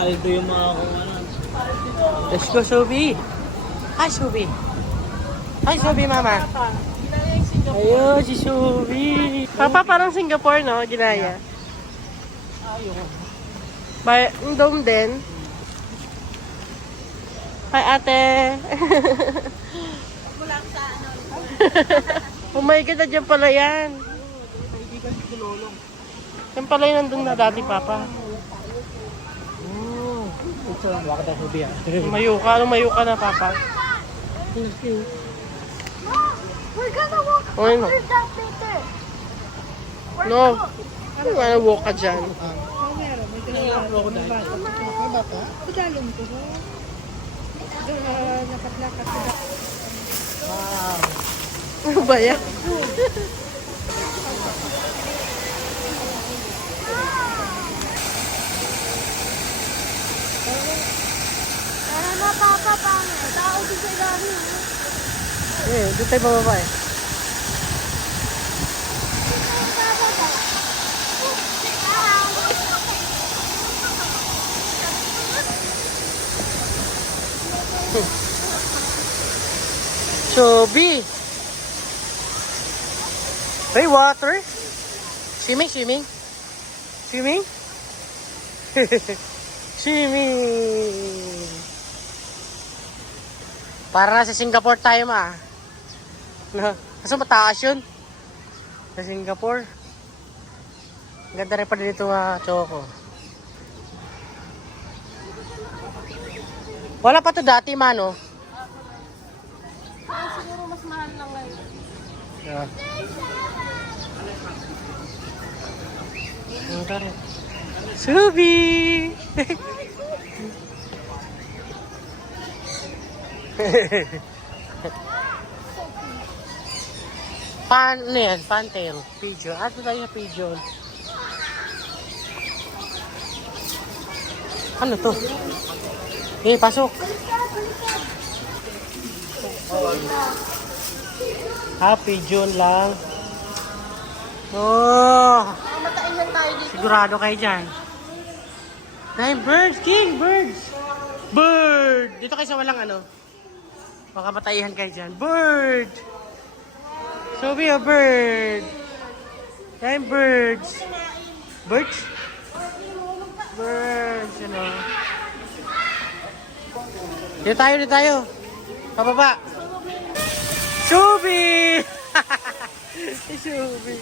kaldo yung mga kung ano. Let's go, Shubi. Hi, Shubi. Hi, Shubi, mama. Ayun, si Shubi. Papa, parang Singapore, no? Ginaya. Ayun. May dome din. Hi, ate. Kulang sa ano. Oh my God, nandiyan pala yan. Kaibigan si Lolong. Yan pala yung nandun na dati, Papa. Ito, bakit ako biya? Lumayo ka. Lumayo ka na, Papa. We're gonna walk Oh, no. under that later. No. Ano nga walk ka dyan? Ano ba yan? Pero napapapang eh. Tao din sa ilalim. Eh, doon tayo bababa eh. Shubi! Hey, water! Swimming, swimming! Swimming? Swimming! Para sa Singapore tayo ma. No? Kaso mataas yun. Sa Singapore. Ganda rin pa dito mga Choco. Wala pa to dati mano. Siguro mas mahal lang ngayon. Yeah. Subi! Ano yan? Pantail. Pigeon. Ato tayo na pigeon. Ano to? Eh, pasok. Pigeon lang. Oh! Mamatain lang tayo dito. Sigurado kayo dyan. Dahil birds, king, birds. Bird! Dito kayo sa walang ano. Baka matayihan kayo dyan. Bird! So be a bird. Dahil birds. Birds? Birds, you know. Dito tayo, dito tayo. Pababa. Shubi! Shubi.